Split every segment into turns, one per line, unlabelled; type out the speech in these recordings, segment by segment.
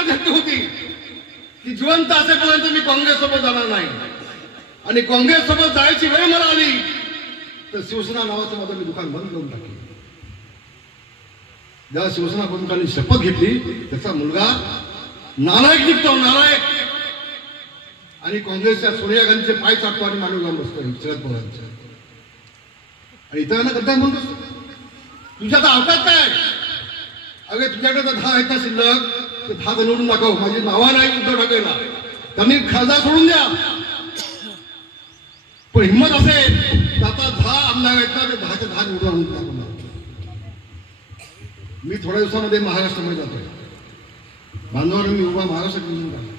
शपथ घेतली होती. की जिवंत असेपर्यंत मी काँग्रेस सोबत जाणार नाही. आणि काँग्रेस सोबत जायची वेळ मला आली तर शिवसेना नावाचं माझं मी दुकान बंद करून टाकले. ज्या शिवसेना प्रमुखांनी शपथ घेतली त्याचा मुलगा नालायक निघतो नालायक. आणि काँग्रेसच्या सोनिया गांधीचे पाय चाटतो आणि मानव जाऊन बसतो शरद पवारांचे आणि इतरांना गद्दार म्हणतो तुझ्या आता अवकात काय? अगे तुझ्याकडे तर दहा आहेत ना शिल्लक. हा दहा निवडून दाखव. माझी नावा नाही उद्धव ठाकरेला. त्यांनी खासदार सोडून द्या. पण हिंमत असेल तर आता दहा आमदार आहेत ना ते दहाच्या दहा निवडून मी थोड्या दिवसामध्ये महाराष्ट्रामध्ये जातोय. बांधवांना मी उभा महाराष्ट्र पिंजून काढला.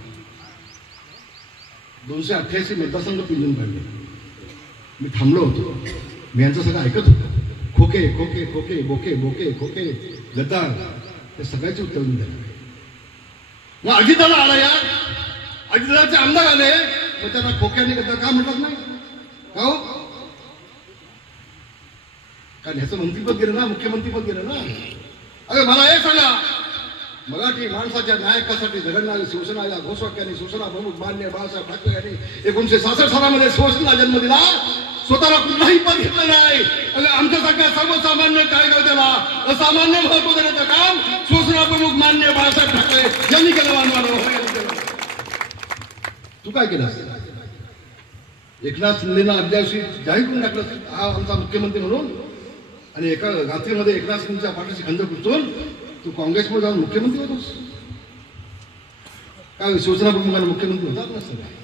दोनशे अठ्ठ्याऐंशी मतदारसंघ पिंजून काढले. मी थांबलो होतो. मी यांचं सगळं ऐकत होतो. खोके खोके खोके बोके बोके खोके गदार ते सगळ्याचे उत्तर देऊन द्यायला. मग अजिताला आला या अजिताचे आमदार आले. मग त्यांना खोक्याने का म्हणतात नाही? का हो? कारण ह्याचं मंत्रीपद गेलं ना मुख्यमंत्रीपद गेलं ना. अरे मला हे सांगा. मराठी माणसाच्या नायकासाठी झगडणारी शिवसेना या घोषवाक्याने शिवसेना प्रमुख मान्य बाळासाहेब ठाकरे यांनी एकोणीशे सासष्ट सालामध्ये शिवसेना जन्म दिला. स्वतःला कुठलाही पद घेतलं नाही. अगं आमच्यासारख्या सर्वसामान्य कार्यकर्त्याला असामान्य महत्त्व देण्याचं काम शिवसेना प्रमुख मान्य बाळासाहेब ठाकरे यांनी केलं मानवानं तू काय केलं एकनाथ शिंदेना अध्याशी जाहीर करून टाकलं हा आमचा मुख्यमंत्री म्हणून. आणि एका रात्रीमध्ये एकनाथ शिंदेच्या पाठीशी खंड पुसून तू काँग्रेसमध्ये जाऊन मुख्यमंत्री होतोस. काय शिवसेना प्रमुखांना मुख्यमंत्री होतात नसतं काय?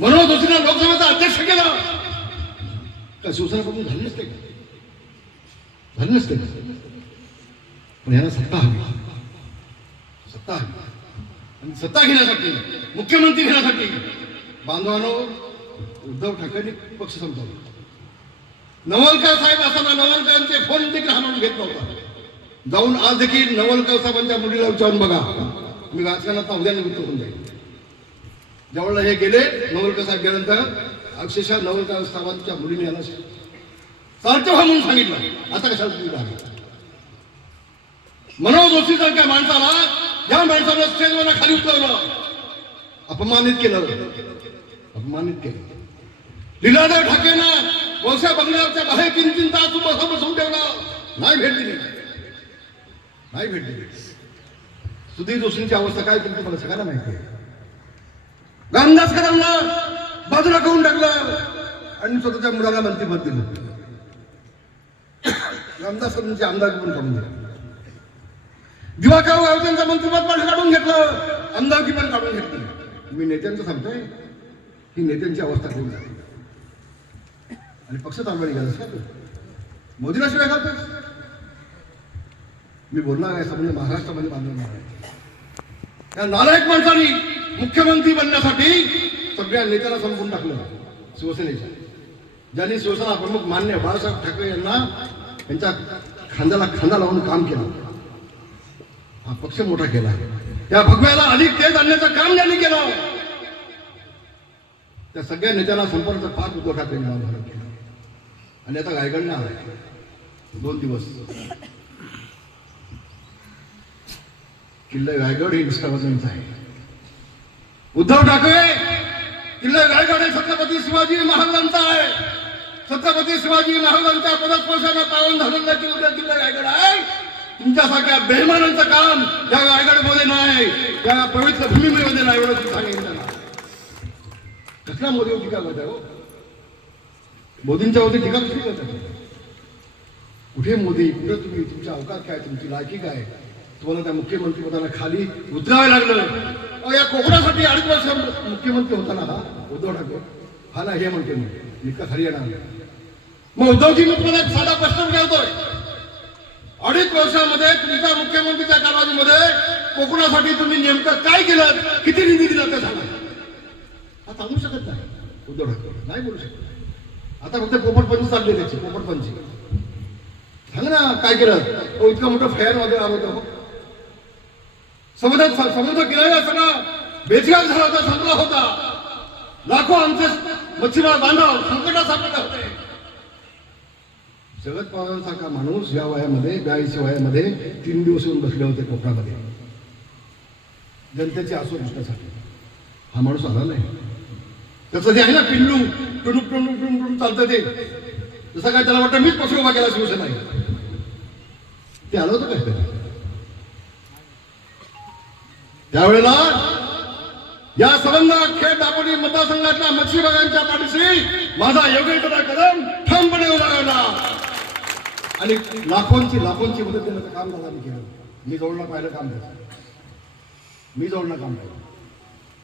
मनोहर जोशीला लोकसभेचा अध्यक्ष केला. का शिवसेना प्रमुख झाले नसते का? झाले नसते का? पण यांना सत्ता हवी. सत्ता हवी. आणि सत्ता घेण्यासाठी मुख्यमंत्री घेण्यासाठी बांधवानो उद्धव ठाकरेंनी पक्ष संपवला. नवलकर साहेब असताना नवलकरांचे फोन देखील हाणून घेत नव्हता. जाऊन आज देखील नवलकर साहेबांच्या मुलीला विचारून बघा. मी राजकारणात उद्या निवृत्त होऊन जाईल ज्यावेळेला हे गेले नवलकर साहेब गेल्यानंतर अक्षरशः नवलकर साहेबांच्या मुलीने याला चालतो व्हा म्हणून सांगितलं. आता कशाला तुम्ही राहिला मनोज जोशी सारख्या माणसाला या माणसानं स्टेजवर खाली उतरवलं. अपमानित केलं. अपमानित केलं. लीलादेव ठाकरेंना वळसा बंगल्यावरच्या बाहेर तीन तीन तास उभं बसून ठेवला. नाही भेट दिली. नाही भेट दिली. सुधीर जोशींची अवस्था काय तुम्ही तुम्हाला सगळ्यांना माहिती आहे. रामदास कदमला बाजूला करून टाकलं. आणि स्वतःच्या मुलाला मंत्रीपद दिलं. रामदास कदमचे आमदार पण काढून दिले दिवाकर रावतेंचं मंत्रिपद पण काढून घेतलं. आमदारकी पण काढून घेतली. मी नेत्यांचं सांगतोय ही नेत्यांची अवस्था घेऊन झाली. आणि पक्ष चालवायला गेलास का मोदीला शिवाय घालतोस मी बोलणार आहे म्हणजे महाराष्ट्रामध्ये बांधणार आहे. या नालायक माणसाने मुख्यमंत्री बनण्यासाठी सगळ्या नेत्याला संपून टाकलं. शिवसेनेच्या. ज्यांनी शिवसेना प्रमुख मान्य बाळासाहेब ठाकरे यांना यांच्या खांद्याला खांदा लावून काम केलं. हा पक्ष मोठा केला. त्या भगव्याला अधिक तेज आणण्याचं काम ज्यांनी केलं त्या सगळ्या नेत्यांना संपर्क पाच उद्धव ठाकरे झालं केलं. आणि आता रायगडला आलाय. दोन दिवस. किल्ले रायगड हे निष्ठावंतांचं आहे. उद्धव ठाकरे किल्ला रायगड छत्रपती शिवाजी महाराजांचा आहे. छत्रपती शिवाजी महाराजांच्या पदस्पर्शाला पावन झालेला किल्ला किल्ला रायगड आहे. तुमच्यासारख्या बेहमानांचं काम या रायगडमध्ये नाही या पवित्र भूमीमध्ये नाही एवढं सांगितलं कसला मोदी टीका करताय हो? मोदींच्या वरती टीका कशी करताय? कुठे मोदी? कुठे तुम्ही तुमच्या अवकाश काय? तुमची लायकी काय? तुम्हाला त्या मुख्यमंत्री पदाला खाली उतरावं लागलं. अहो, या कोकणासाठी अडीच वर्ष मुख्यमंत्री होताना हा उद्धव ठाकरे. हा ना हे म्हणते मी. इतका खाली येणार मग उद्धवजी मी तुम्हाला एक साधा प्रश्न विचारतोय. अडीच वर्षामध्ये तुमच्या मुख्यमंत्रीच्या कालावधीमध्ये कोकणासाठी तुम्ही नेमकं काय केलं? किती निधी दिला ते सांगा हा सांगू शकत नाही उद्धव ठाकरे. नाही बोलू शकत आता फक्त पोपटपंची चालली त्याची पोपटपंची सांग ना काय केलं? इतकं मोठं फॅन वगैरे आलो होतो. समुद्रात समुद्र किनाऱ्या सगळा बेजगार झाला होता संपला होता. लाखो आमचे मच्छीमार बांधव संकटात सापडले होते. शरद पवारांसारखा माणूस या वयामध्ये ब्याऐंशी वयामध्ये तीन दिवस येऊन बसले होते कोकणामध्ये. जनतेची आसू भेटण्यासाठी हा माणूस आला नाही. त्याचं जे आहे ना पिल्लू टुणूक टुणूक टुणूक चालतं ते. जसं काय त्याला वाटतं मीच पक्ष उभा केला शिवसेना ते आलं होतं काय त्यावेळेला या सबंध खेळ दापोली मतदारसंघातल्या मच्छीबागांच्या पाठीशी माझा योग्यता कदम ठामपणे उभा राहिला. आणि लाखोंची लाखोंची मदत देण्याचं काम झालं मी केलं. मी जवळनं पाहिलं काम त्याचं. मी जवळनं काम पाहिलं.